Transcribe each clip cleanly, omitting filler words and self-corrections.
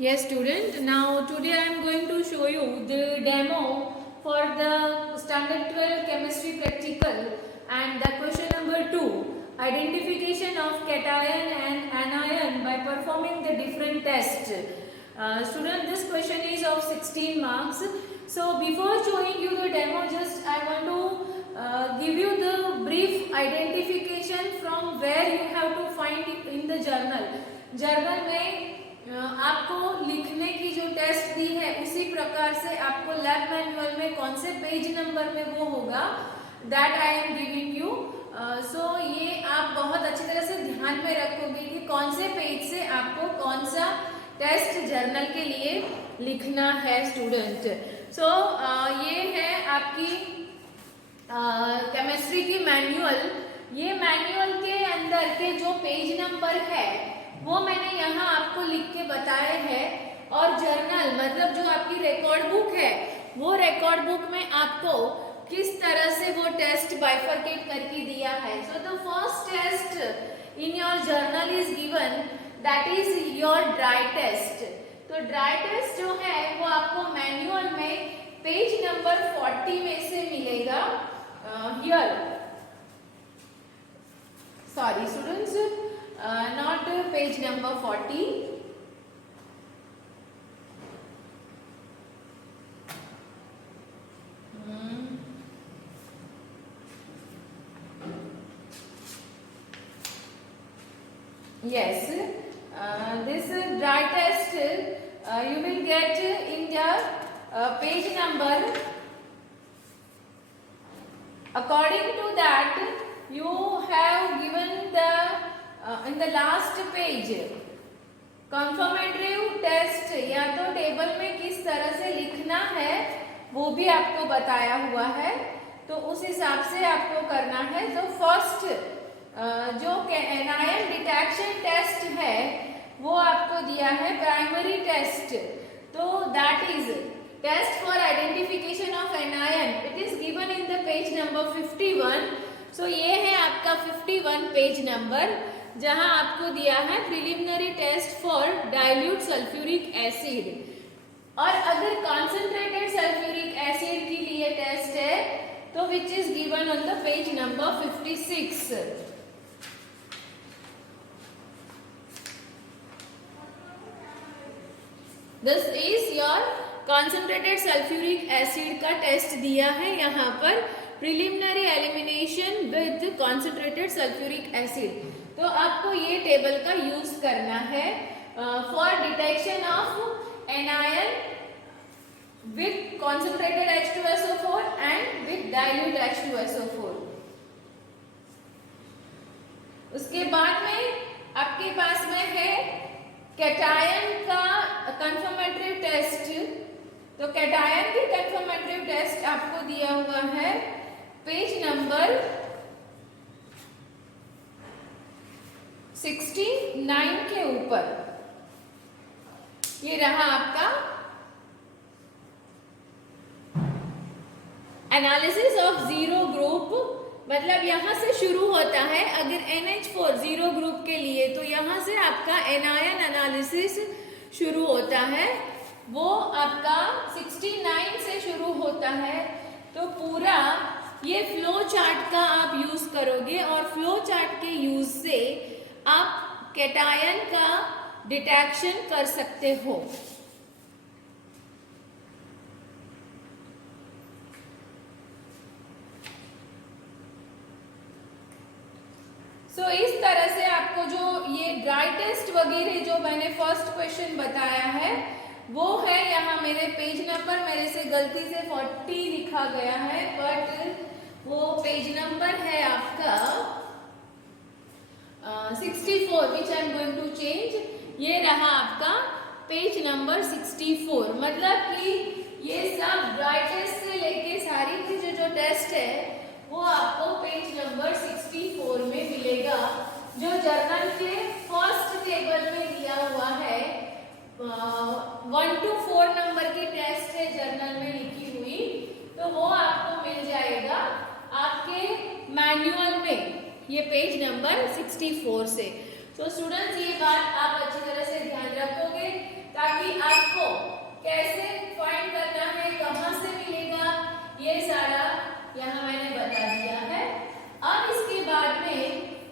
Yes, student. Now today I am going to show you the demo for the standard 12 chemistry practical and the question number 2, identification of cation and anion by performing the different tests. Student, this question is of 16 marks. So before showing you the demo, just I want to give you the brief identification from where you have to find it in the journal. Journal में आपको लिखने की जो test दी है उसी प्रकार से आपको लैब मैनुअल में कौन से पेज नंबर में वो होगा, that I am giving you. So ये आप बहुत अच्छी तरह से ध्यान में रखोगे कि कौन से पेज से आपको कौन सा टेस्ट जर्नल के लिए लिखना है स्टूडेंट. सो ये है आपकी केमिस्ट्री की मैनुअल. ये मैनुअल के अंदर के जो पेज नंबर है वो मैंने यहाँ आपको लिख के बताए हैं, और जर्नल मतलब जो आपकी रिकॉर्ड बुक है वो रिकॉर्ड बुक में आपको किस तरह से वो टेस्ट बाइफरकेट करके दिया है. So the first test in your journal is given, that is your dry test. तो ड्राई टेस्ट जो है वो आपको मैनुअल में पेज नंबर 40 में से मिलेगा. Here sorry students, not page number 40. Yes, this dry test you will get in the page number. According to that, you have given the in the last page confirmative test, या तो table में किस तरह से लिखना है वो भी आपको बताया हुआ है, तो उस हिसाब से आपको करना है. तो फर्स्ट जो एनायन डिटेक्शन टेस्ट है वो आपको दिया है प्राइमरी टेस्ट. तो that is test for identification of anion. It is given in the page number 51. So ये है आपका 51 पेज नंबर, जहां आपको दिया है preliminary test for dilute sulphuric acid. और अगर कॉन्सेंट्रेटेड सल्फ्यूरिक एसिड के लिए टेस्ट है तो which is given on the page number 56. This is your concentrated sulphuric acid का टेस्ट दिया है यहाँ पर, preliminary elimination with concentrated sulphuric acid. तो आपको ये टेबल का यूज करना है for detection of anion with concentrated H2SO4 and with dilute H2SO4. उसके बाद में आपके पास में है कैटायन का कंफर्मेटरी टेस्ट. तो कैटायन की कंफर्मेटरी टेस्ट आपको दिया हुआ है पेज नंबर 69 के ऊपर. ये रहा आपका एनालिसिस ऑफ जीरो ग्रुप. मतलब यहां से शुरू होता है, अगर NH4 जीरो ग्रुप के लिए तो यहां से आपका एनायन एनालिसिस शुरू होता है. वो आपका 69 से शुरू होता है. तो पूरा ये फ्लो चार्ट का आप यूज करोगे, और फ्लो चार्ट के यूज से आप कैटायन का डिटेक्शन कर सकते हो. सो इस तरह से आपको जो ये ड्राई टेस्ट वगैरह जो मैंने फर्स्ट क्वेश्चन बताया है वो है यहाँ मेरे पेज नंबर, मेरे से गलती से 40 लिखा गया है, बट वो पेज नंबर है आपका 64 which I am going to change. ये रहा आपका पेज नंबर 64. मतलब कि ये सब ड्राई टेस्ट से लेके सारी की जो टेस्ट है वो आपको पेज नंबर 64 में मिलेगा, जो जर्नल के फर्स्ट टेबल में दिया हुआ है. 1 to 4 नंबर की टेस्ट है जर्नल में लिखी हुई, तो वो आपको मिल जाएगा आपके मैनुअल में, ये पेज नंबर 64 से. तो स्टूडेंट्स ये बात आप अच्छी तरह से ध्यान रखोगे ताकि आपको कैसे फाइंड करना है, कहाँ से मिलेगा, ये सारा यहाँ मैंने बता दिया है। अब इसके बाद में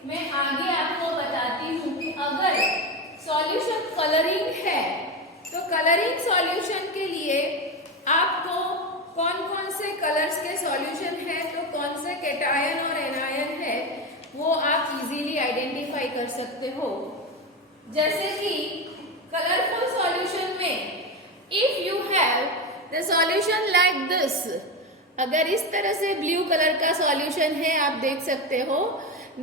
मैं आगे आपको बताती हूँ कि अगर सॉल्यूशन कलरिंग है तो कलरिंग सॉल्यूशन के लिए आपको कौन कौन से कलर्स के सॉल्यूशन है, तो कौन से कैटायन और एनायन है वो आप इजीली आइडेंटिफाई कर सकते हो। जैसे कि कलरफुल सॉल्यूशन में if you have the solution like this, अगर इस तरह से ब्लू कलर का सॉल्यूशन है आप देख सकते हो,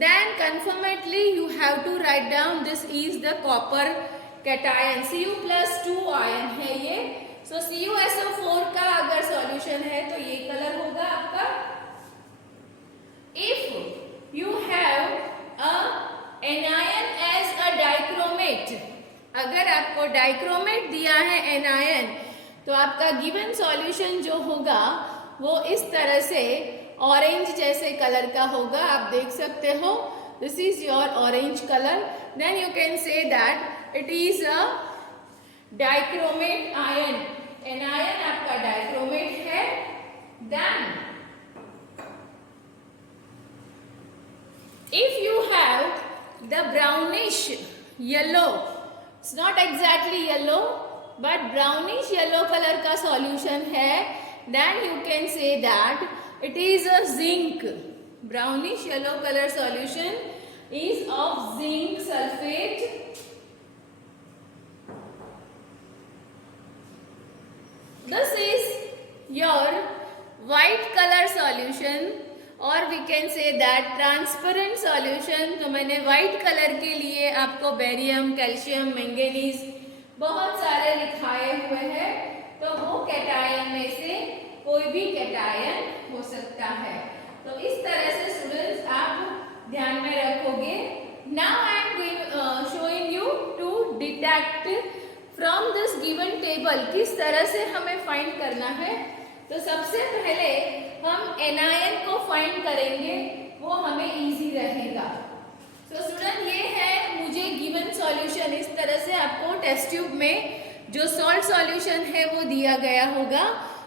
then conformantly you have to write down this is the copper cation, Cu+2 ion है ये। so CuSO4 का अगर सॉल्यूशन है तो ये कलर होगा आपका। if you have a anion as a dichromate, अगर आपको डाइक्रोमेट दिया है एनायन तो आपका गिवन सॉल्यूशन जो होगा वो इस तरह से ऑरेंज जैसे कलर का होगा, आप देख सकते हो। This is your orange colour, then you can say that it is a dichromate ion, anion आपका डाइक्रोमेट है। Then if you have the brownish yellow, it's not exactly yellow but brownish yellow colour का solution है, then you can say that it is a zinc, brownish yellow color solution is of zinc sulfate। this is your white color solution or we can say that transparent solution। तो मैंने white color के लिए आपको barium, calcium, manganese बहुत सारे लिखाए हुए हैं, तो वो कैटायन में से कोई भी कैटायन हो सकता है। तो इस तरह से स्टूडेंट्स आप ध्यान में रखोगे। Now I am showing you to detect from this given table किस तरह से हमें फाइंड करना है। तो सबसे पहले हम एनायन को फाइंड करेंगे, वो हमें इजी रहेगा। तो स्टूडेंट ये है मुझे गिवन सॉल्यूशन, इस तरह से आपको टेस्ट ट्यूब में जो सॉल्ट सॉल्यूशन है वो दिया गया होगा।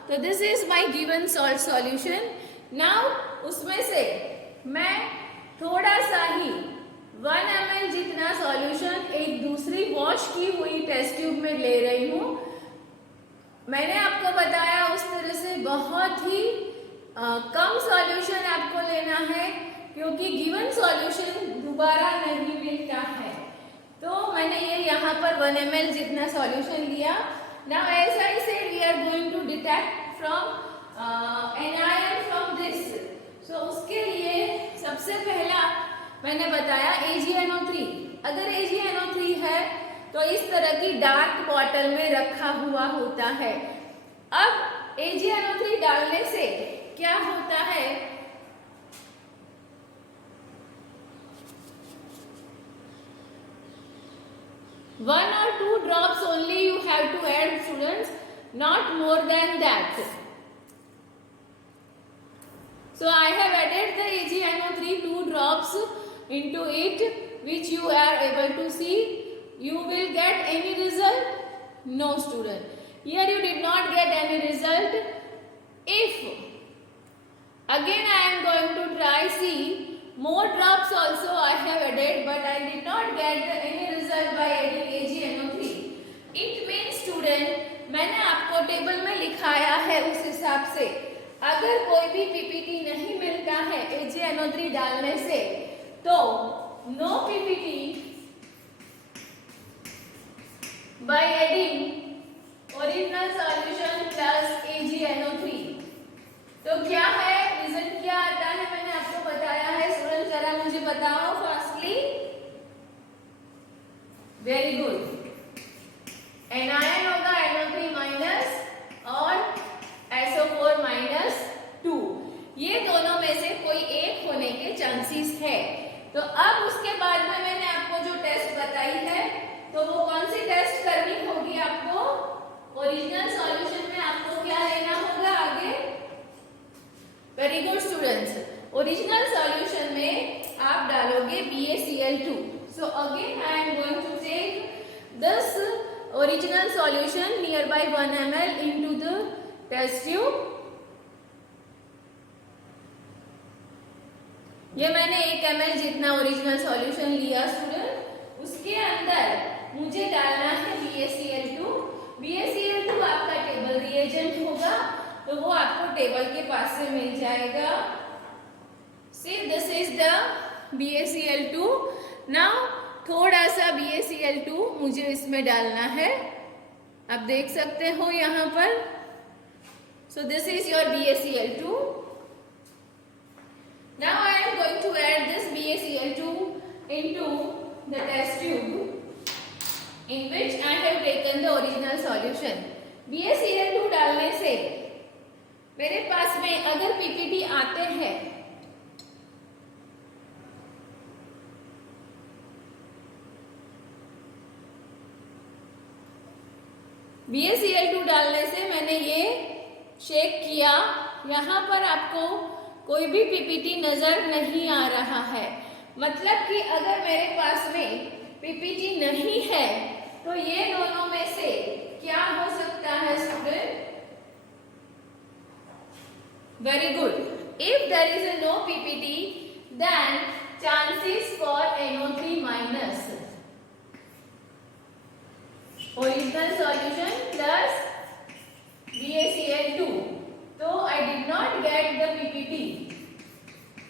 तो this is my given salt solution. Now उसमें से मैं थोड़ा सा ही 1 ml जितना सॉल्यूशन एक दूसरी वॉश की हुई टेस्ट ट्यूब में ले रही हूँ। मैंने आपको बताया उस तरह से बहुत ही कम सॉल्यूशन आपको लेना है क्योंकि गिवन सॉल्यूशन दोबारा नहीं मिलता है। तो मैंने ये यहाँ पर 1 ml जितना सॉल्यूशन लिया। Now as I said we are going to detect from anion from this। So उसके लिए सबसे पहला मैंने बताया AgNO3। अगर AgNO3 है तो इस तरह की डार्क बॉटल में रखा हुआ होता है। अब AgNO3 डालने से क्या होता है, 1 or 2 drops only you have to add students, not more than that। So I have added the AgNO3 2 drops into it, which you are able to see। You will get any result? No student, here you did not get any result। If again I am going to try, see more drops also I have added but I did not get any result by adding AgNO3। It means student मैंने आपको table में लिखाया है उस हिसाब से। अगर कोई भी पीपीटी नहीं मिलता है AgNO3 डालने से तो no PPT by adding original solution plus AgNO3। तो क्या है रिजल्ट, क्या आता है मैंने आपको बताया है। स्टूडेंट जरा मुझे बताओ फास्टली। वेरी गुड, एनायन होगा NO3 माइनस और SO4 माइनस 2, ये दोनों में से कोई एक होने के चांसेस है। तो अब उसके बाद में मैंने आपको जो टेस्ट बताई है तो वो कौन सी टेस्ट करनी होगी आपको, ओरिजिनल सॉल्यूशन में आपको क्या लेना होगा आगे। Very good students, original solution में आप डालोगे BaCl2। So again I am going to take this original solution nearby 1 ml into the test tube. ये मैंने 1 ml जितना ओरिजिनल सॉल्यूशन लिया स्टूडेंट, उसके अंदर मुझे डालना है BaCl2. BaCl2 आपका टेबल रिएजेंट होगा, तो वो आपको टेबल के पास से मिल जाएगा. See, this is the BaCl2. Now थोड़ा सा BaCl2 मुझे इसमें डालना है, आप देख सकते हो यहाँ पर. So this is your BaCl2. Now I am going to add this BaCl2 into the test tube in which I have taken the original solution. BaCl2 डालने से मेरे पास में अगर PPT आते हैं BaCl2 डालने से मैंने ये शेक किया, यहाँ पर आपको कोई भी PPT नजर नहीं आ रहा है. मतलब कि अगर मेरे पास में PPT नहीं है तो ये दोनों में से क्या हो सकता है student? Very good. If there is no PPT then chances for NO3 minus original solution plus BaCl2. So I did not get the PPT.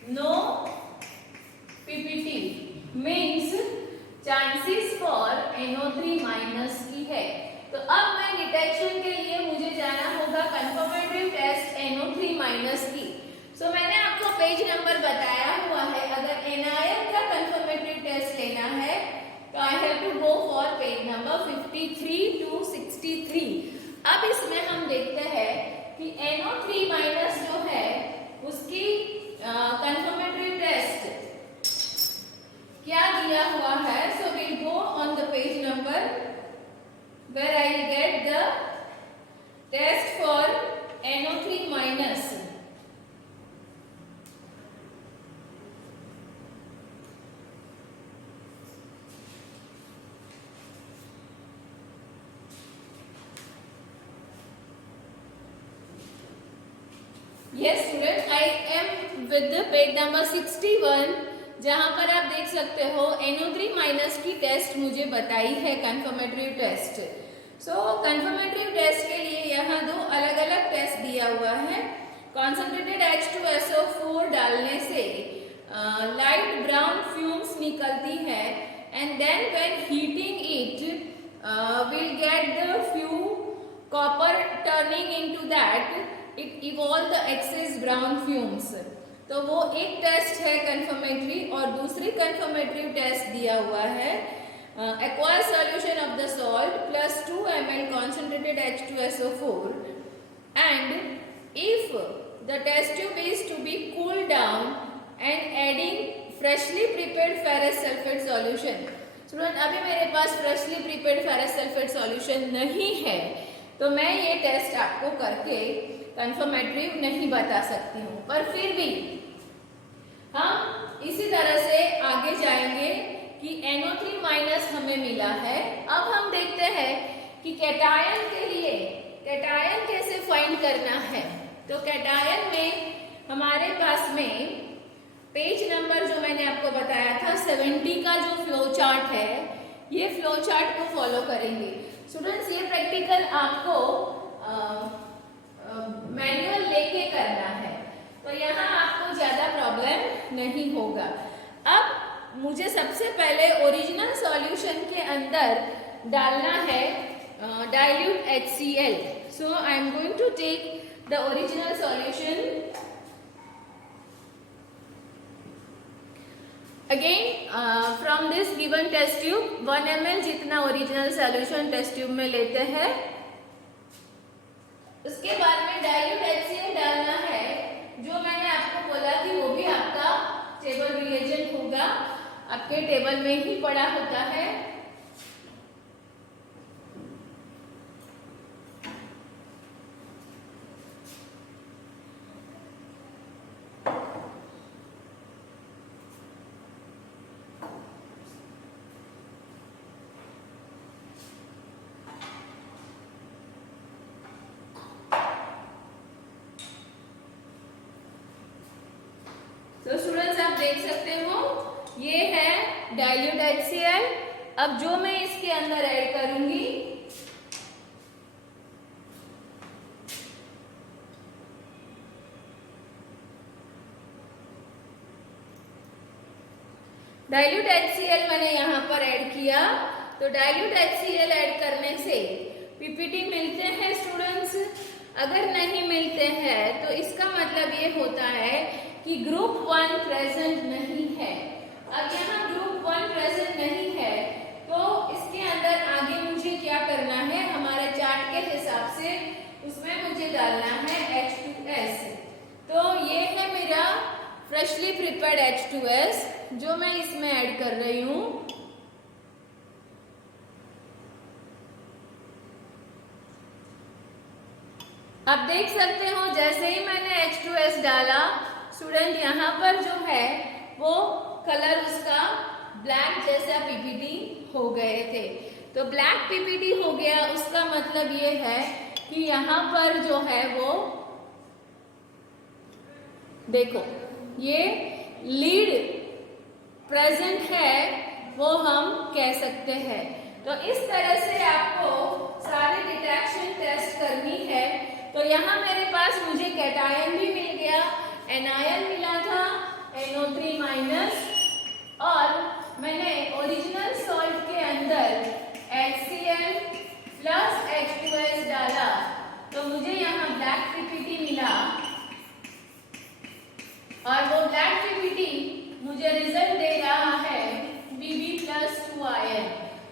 No PPT means chances for NO3 minus की है. तो अब मैं detection के लिए मुझे जाना होगा कंफर्मेटरी टेस्ट NO3 माइनस की. सो मैंने आपको पेज नंबर बताया हुआ है. अगर एनआईएन का कंफर्मेटरी टेस्ट लेना है तो I have to go for page number 53 to 63. अब इसमें हम देखते हैं कि NO3 माइनस जो है उसकी कंफर्मेटरी टेस्ट क्या दिया हुआ है. So will go on the page number where I will get the test for NO3 minus. Yes student, I am with the page number 61 जहाँ पर आप देख सकते हो NO3 माइनस की टेस्ट मुझे बताई है कंफर्मेटरी टेस्ट. सो कंफर्मेटरी टेस्ट के लिए यहाँ दो अलग अलग टेस्ट दिया हुआ है. कॉन्सेंट्रेटेड H2SO4 डालने से लाइट ब्राउन फ्यूम्स निकलती है and then when heating it will get the few copper turning into that it evolve the excess brown fumes. तो वो एक टेस्ट है कंफर्मेटरी. और दूसरी कंफर्मेटरी टेस्ट दिया हुआ है aqueous solution of the salt plus 2 ml concentrated H2SO4 and if the test tube is to be cooled down and adding freshly prepared ferrous sulfate solution. Student अभी मेरे पास freshly prepared ferrous sulfate solution नहीं है तो मैं ये test आपको करके confirmatory नहीं बता सकती हूँ. पर फिर भी हम इसी तरह से आगे जाएंगे कि NO3 माइनस हमें मिला है. अब हम देखते हैं कि कैटायन के लिए कैटायन कैसे फाइंड करना है. तो कैटायन में हमारे पास में पेज नंबर जो मैंने आपको बताया था 70 का जो फ्लो चार्ट है, ये फ्लो चार्ट को फॉलो करेंगे. स्टूडेंट्स ये प्रैक्टिकल आपको मैनुअल लेके करना है तो यहाँ आपको ज़्यादा प्रॉब्लम नहीं होगा. अब मुझे सबसे पहले ओरिजिनल सॉल्यूशन के अंदर डालना है dilute HCl. So I am going to take the original solution again from this given test tube 1 ml जितना ओरिजिनल सॉल्यूशन टेस्ट ट्यूब में लेते हैं. उसके बाद में डाइल्यूट HCl डालना है. जो मैंने आपको बोला कि वो भी आपका टेबल रिएजेंट होगा, आपके टेबल में ही पड़ा होता है. देख सकते हो ये है डाइल्यूट HCl। अब जो मैं इसके अंदर ऐड करूंगी, डाइल्यूट HCl मैंने यहाँ पर ऐड किया। तो डाइल्यूट HCl ऐड करने से पीपीटी मिलते हैं स्टूडेंट्स? अगर नहीं मिलते हैं तो इसका मतलब ये होता है कि ग्रुप 1 प्रेजेंट नहीं है। अब यहाँ ग्रुप 1 प्रेजेंट नहीं है तो इसके अंदर आगे मुझे क्या करना है, हमारे चार्ट के हिसाब से उसमें मुझे डालना है H2S। तो ये है मेरा फ्रेशली प्रिपेयर्ड H2S जो मैं इसमें ऐड कर रही हूँ। आप देख सकते हो जैसे ही मैंने H2S डाला स्टूडेंट, यहाँ पर जो है वो कलर उसका ब्लैक जैसा पीपीटी हो गए थे। तो ब्लैक पीपीटी हो गया, उसका मतलब ये है कि यहाँ पर जो है वो देखो ये लीड प्रेजेंट है, वो हम कह सकते हैं। तो इस तरह से आपको सारे डिटेक्शन टेस्ट करनी है। तो यहाँ मेरे पास मुझे कैटायन भी मिल गया, एनायन मिला था NO3 माइनस, और मैंने ओरिजिनल सॉल्ट के अंदर HCl प्लस H2S डाला तो मुझे यहाँ ब्लैक पीपीटी मिला, और वो ब्लैक पीपीटी मुझे रिजल्ट दे रहा है Pb+2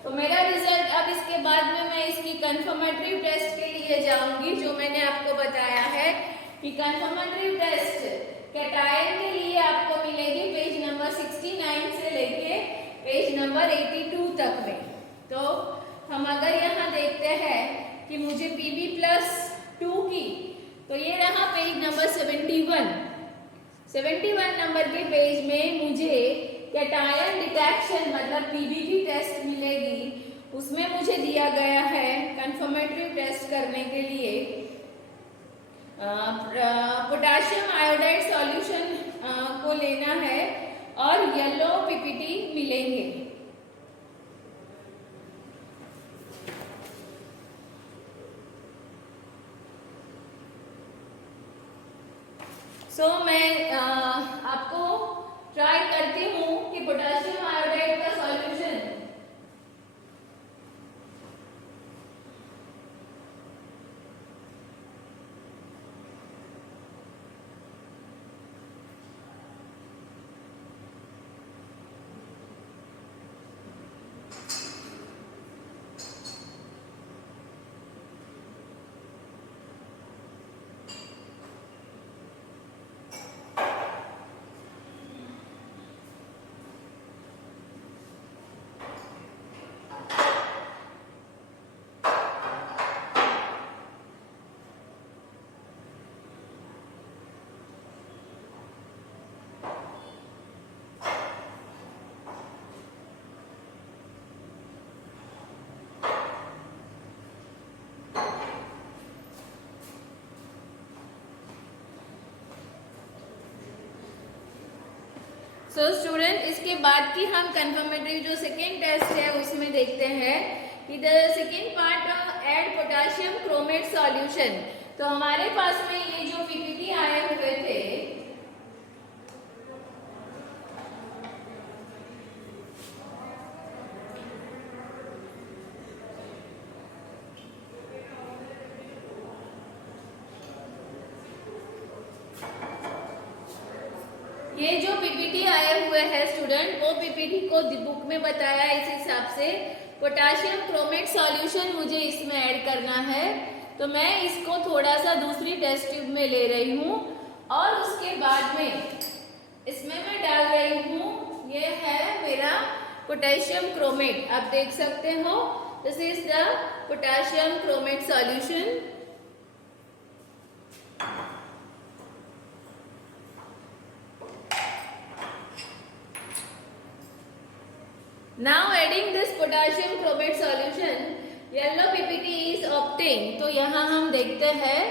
तो मेरा रिजल्ट अब इसके बाद में मैं इसकी कंफर्मेटरी टेस्ट के लिए जाऊंगी, जो मैंने आपको बताया है कि कंफर्मेटरी टेस्ट कैटायन के लिए आपको मिलेगी पेज नंबर 69 से लेके पेज नंबर 82 तक में। तो हम अगर यहाँ देखते हैं कि मुझे Pb+2 की, तो ये रहा पेज नंबर 71 नंबर के पेज में मुझे कैटायन डिटेक्शन मतलब पीबीटी टेस्ट मिलेगी। उसमें मुझे दिया गया है कंफर्मेटरी टेस्ट करने के लिए पोटेशियम आयोडाइड सॉल्यूशन को लेना है और येलो पीपीटी मिलेंगे। सो मैं आपको ट्राई करती हूँ कि पोटेशियम आयोडाइड का सॉल्यूशन सो स्टूडेंट इसके बाद की हम कंफर्मेटरी जो सेकेंड टेस्ट है उसमें देखते हैं कि the second part add potassium chromate solution. तो हमारे पास में ये जो पीपीटी आए हुए थे ये जो पीपीटी आए हुए हैं स्टूडेंट, वो पीपीटी को बुक में बताया इस हिसाब से पोटेशियम क्रोमेट सॉल्यूशन मुझे इसमें ऐड करना है। तो मैं इसको थोड़ा सा दूसरी टेस्ट ट्यूब में ले रही हूँ और उसके बाद में इसमें मैं डाल रही हूँ, ये है मेरा पोटेशियम क्रोमेट। आप देख सकते हो this is the potassium chromate solution. Now adding this potassium chromate solution, yellow PPT is obtained। तो यहाँ हम देखते हैं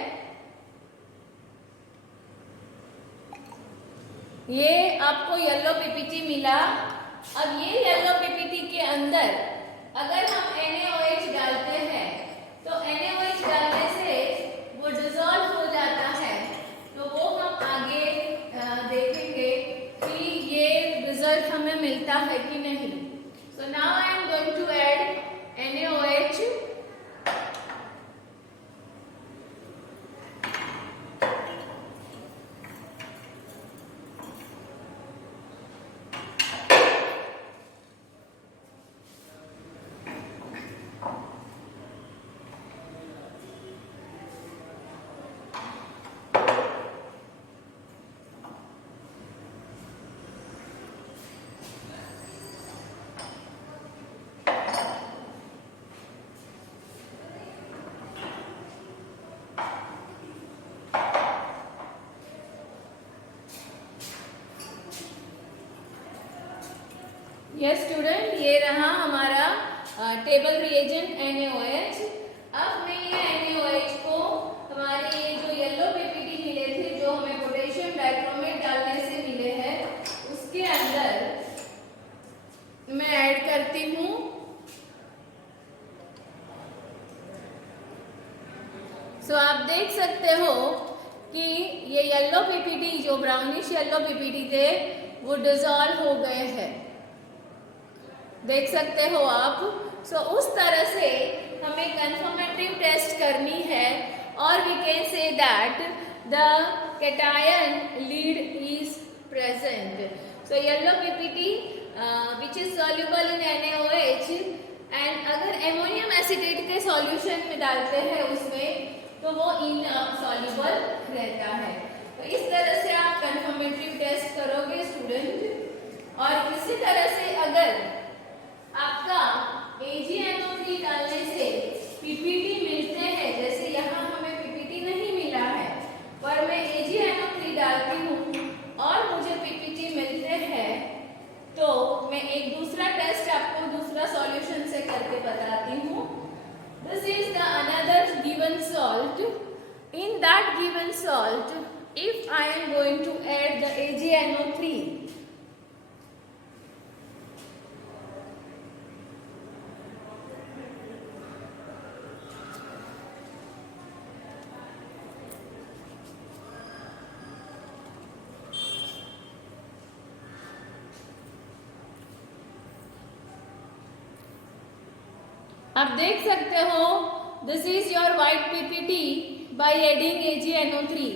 ये आपको येलो पीपीटी मिला। अब ये येलो पीपीटी के अंदर अगर हम NaOH डालते हैं तो NaOH डालने से वो डिसॉल्व हो जाता है, तो वो हम आगे देखेंगे कि ये रिजल्ट हमें मिलता है कि नहीं। So now I am going to add NaOH। Yes student, ये रहा हमारा टेबल रिएजेंट NaOH। अब मैं ये NaOH को हमारे ये जो येलो पीपीटी मिले थे, जो हमें पोटेशियम डाइक्रोमेट डालने से मिले हैं, उसके अंदर मैं ऐड करती हूँ। सो आप देख सकते हो कि ये येलो पीपीटी, जो ब्राउनिश येलो पीपीटी थे, वो डिसॉल्व हो गए हैं, देख सकते हो आप। सो उस तरह से हमें कंफर्मेटिव टेस्ट करनी है, और we can say that the cation lead is present. So yellow PPT which is soluble in NaOH, and अगर एमोनियम एसिटेट के सॉल्यूशन में डालते हैं उसमें, तो वो इनसॉल्युबल रहता है। तो इस तरह से आप कंफर्मेटिव टेस्ट करोगे स्टूडेंट। और इसी तरह से अगर आपका AgNO3 डालने से पीपीटी मिलते हैं, जैसे यहाँ हमें पीपीटी नहीं मिला है, पर मैं AgNO3 डालती हूँ और मुझे पीपीटी मिलते हैं, तो मैं एक दूसरा टेस्ट आपको दूसरा सॉल्यूशन से करके बताती हूँ। This is the another given salt. In that given salt, if I am going to add the AgNO3, आप देख सकते हो this is your white PPT by adding AgNO3।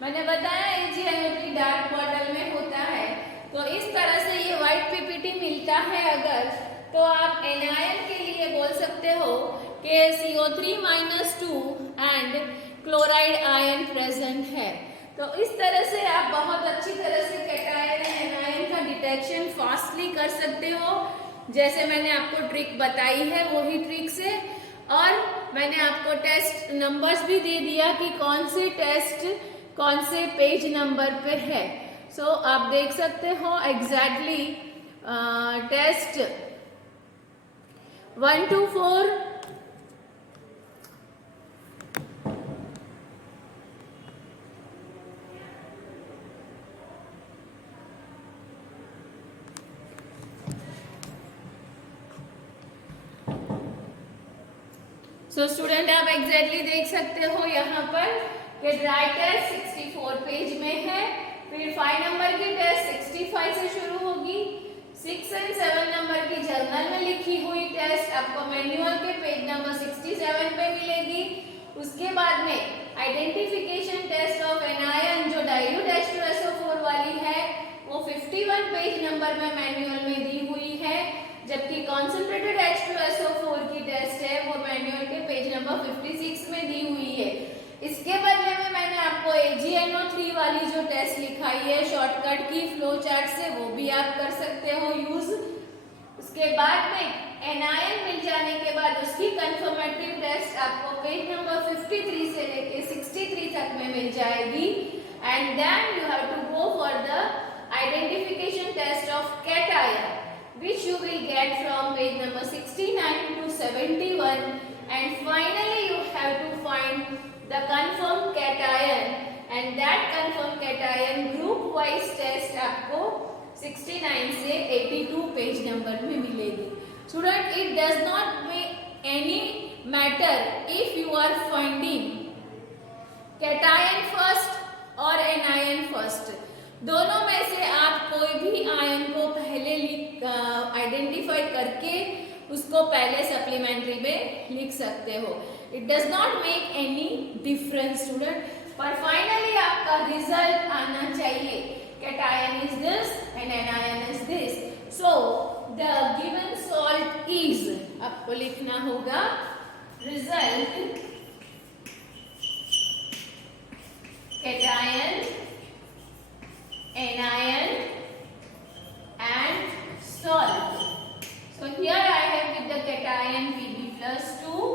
मैंने बताया AgNO3 डार्क बॉटल में होता है, तो इस तरह से ये व्हाइट पीपीटी मिलता है अगर, तो आप एनायन के लिए बोल सकते हो कि CO3-2 and chloride ion present है। तो इस तरह से आप बहुत अच्छी तरह से कैटायन एनायन का डिटेक्शन फास्टली कर सकते हो, जैसे मैंने आपको ट्रिक बताई है वही ट्रिक से। और मैंने आपको टेस्ट नंबर्स भी दे दिया कि कौन से टेस्ट कौन से पेज नंबर पे है। सो आप देख सकते हो exactly test 1 to 4 so student आप एग्जैक्टली देख सकते हो यहाँ पर कि ड्राई टेस्ट 64 पेज में है, फिर 5 नंबर की टेस्ट 65 से शुरू होगी, 6 और 7 नंबर की जर्नल में लिखी हुई टेस्ट आपको मैनुअल के पेज नंबर 67 पे मिलेगी। उसके बाद में आइडेंटिफिकेशन टेस्ट ऑफ एनायन जो डाइल्यूट H2SO4 वाली है, वो 51 पेज नंबर में मैनुअल में दी हुई है, जबकि कॉन्सेंट्रेटेड H2SO4 की टेस्ट है वो मैनुअल के पेज नंबर 56 में दी हुई है। इसके बदले में मैंने आपको AgNO3 वाली जो टेस्ट लिखाई है शॉर्टकट की फ्लो चार्ट से, वो भी आप कर सकते हो यूज। उसके बाद में एनायन मिल जाने के बाद उसकी कंफर्मेटिव टेस्ट आपको पेज नंबर 53 से लेके 63 तक में मिल जाएगी, and then you have to go for the identification test of cation which you will get from page number 69 to 71, and finally you have to find the confirmed cation, and that confirmed cation group wise test आपको 69 से 82 page number में मिलेगी. Student, it does not make any matter if you are finding cation first और anion first. दोनों में से आप कोई भी आयन को पहले आइडेंटिफाई करके उसको पहले सप्लीमेंट्री में लिख सकते हो. It does not make any difference student. पर फाइनली आपका रिजल्ट आना चाहिए. Cation is this and anion is this. So the given salt is, आपको लिखना होगा result cation, anion and salt. So here I have with the cation Pb plus 2,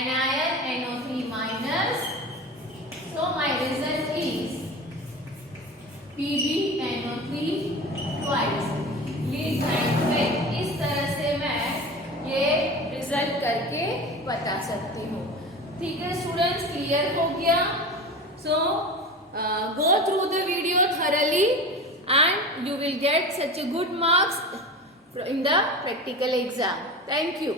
anion NO3 minus. So my result is Pb NO3 twice. Lead and weight. इस तरह से मैं ये result करके बता सकती हूँ. ठीक है स्टूडेंट्स, क्लियर हो गया. So go through the video thoroughly and you will get such a good marks in the practical exam. Thank you.